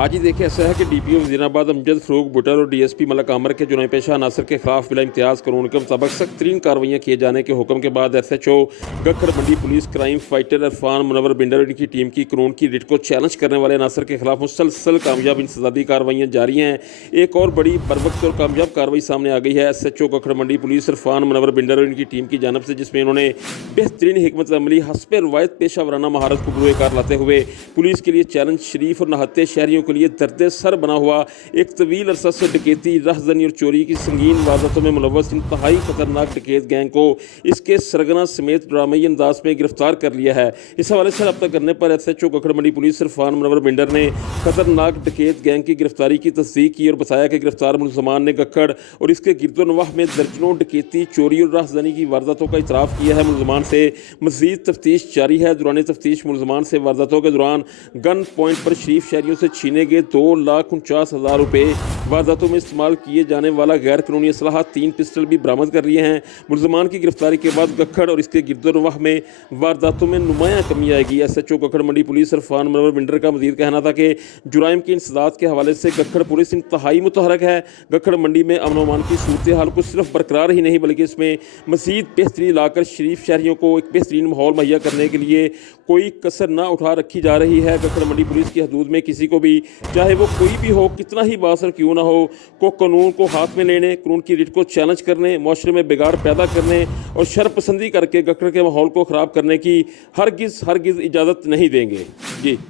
आज ही देखें, ऐसा है कि डीपीओ वज़ीराबाद अमजद फ़रूक बुटर और डीएसपी मलक आमर के जुर्म पेशा अनासर के खिलाफ बिला इम्तियाज़ कानून के मुताबिक सख्त तरीन कार्रवाइयाँ किए जाने के हुक्म के बाद SHO Gakhar Mandi police crime fighter Irfan Munawar Bindar इनकी टीम की कानून की रिट को चैलेंज करने वाले अनासर के खिलाफ मुसलसल कामयाब इंसदादी कार्रवाइयाँ जारी हैं। एक और बड़ी बरवक्त और कामयाब कार्रवाई सामने आ गई है SHO Gakhar Mandi police Irfan Munawar binder और इनकी टीम की जानब से, जिसमें इन्होंने बेहतरीन हिकमत अमली हस्ब रवायत पेशा वराना महारत को बुरे कार लाते हुए पुलिस के लिए चैलेंज शरीफ और नहत्ते शहरियों के लिए दर्द सर बना हुआ एक तवील अरसा से डकैती, राहजनी और चोरी की संगीन वारदातों में मुलव्वस इंतहाई खतरनाक डकैत गैंग को इसके सरगना समेत ड्रामाई अंदाज में गिरफ्तार कर लिया है। इस हवाले से रब्ता करने पर SHO Gakhar Mandi police Irfan Munawar binder ने खतरनाक डकैत गैंग की गिरफ्तारी की तस्दीक की और बताया कि गिरफ्तार मुलजमान ने गखड़ और इसके गिरदोनवाह में दर्जनों डकैती, चोरी और राहजनी की वारदातों का इतराफ़ किया है। मुलजमान से मज़ीद तफ्तीश जारी है। दौरान तफ्तीश मुलजमान से वारदातों के दौरान गन पॉइंट पर शरीफ शहरियों से छीने गए 2,49,000 रुपये, वारदातों में इस्तेमाल किए जाने वाला गैर कानूनी असलहा 3 पिस्टल भी बरामद कर लिए हैं। मुलजमान की गिरफ्तारी के बाद गखड़ और इसके गिरदोनवाह में वारदातों में नुमायाँ कमी आएगी। SHO Gakhar Mandi police Irfan Munawar binder का मजीद कहना था कि जुराइम की इंसदाद के हवाले से गखड़ पुलिस इंतहाई मुतहरक है। गखड़ मंडी में अमन अमान की सूरत हाल को सिर्फ बरकरार ही नहीं बल्कि इसमें मज़ीद बेहतरी लाकर शरीफ शहरियों को एक बेहतरीन माहौल मुहैया करने के लिए कोई कसर ना उठा रखी जा रही है। गखड़ मंडी पुलिस की हदूद में किसी को भी, चाहे वो कोई भी हो, कितना ही बासर क्यों ना हो, को कानून को हाथ में लेने, कानून की रिट को चैलेंज करने, माशरे में बिगाड़ पैदा करने और शरपसंदी करके गखड़ के माहौल को ख़राब करने की हरगिज़ इजाज़त नहीं देंगे। जी।